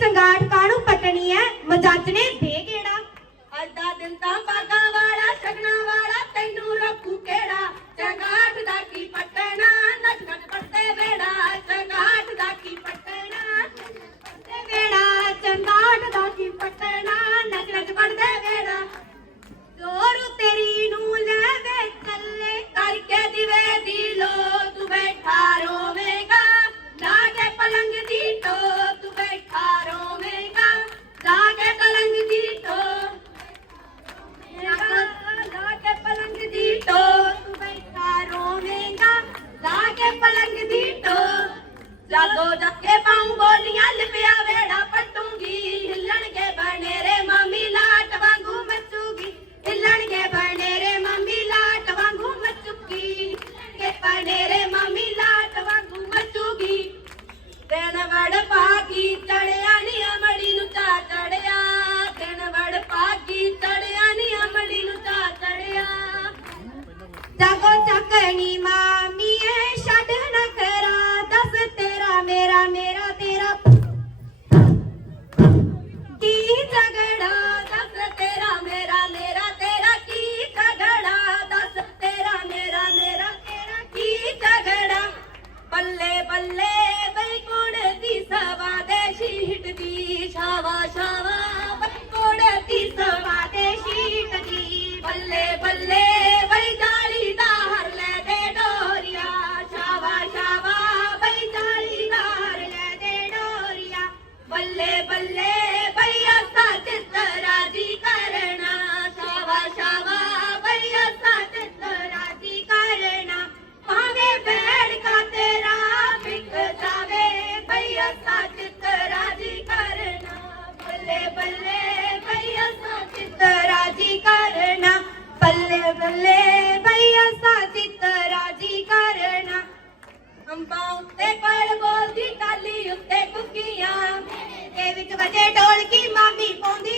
ਚੰਗਾਠ ਕਾਣੂ ਪਟਣੀ ਹੈ? ਮਜਾਜਨੇ ਜਾਗੋ ਜੱਕੇ ਪਾਉਂ ਬੋਲੀਆਂ ਲਿਪਿਆ ਵੇੜਾ ਪਟੂਗੀ। ਹਿੱਲਣਗੇ ਬਨੇਰੇ ਮਾਮੀ ਲਾਟ ਵਾਂਗੂ ਮਚੂਗੀ। ਹਿੱਲਣਗੇ ਬਨੇਰੇ ਮਾਮੀ ਲਾਟ ਵਾਂਗੂ ਮਚੂਗੀ। ਕੇ ਬਨੇਰੇ ਮਾਮੀ ਲਾਟ ਵਾਂਗੂ ਮਚੂਗੀ। ਤੈਨ ਵੜ ਪਾ ਕੀ ਤੜਿਆ ਨੀ ਅਮੜੀ ਨੂੰ ਤਾ ਤੜਿਆ ਤੈਨ ਵੜ ਪਾ ਕੀ ਤੜਿਆ ਨੀ ਅਮੜੀ ਨੂੰ ਤਾ ਤੜਿਆ ਜਾਗੋ ਚੱਕਣੀ ਮਾ ਬੱਲੇ ਬੱਲੇ ਬਈ ਕੋਣ ਦੀ ਸਵਾ ਦੇ ਸ਼ੀਟ ਦੀ ਛਾਵਾ ਛਾਵਾ ਪੰਪਾਂ ਵਿੱਚ ਵਜੇ ਢੋਲਕੀ ਮਾਮੀ ਪਾਉਂਦੀ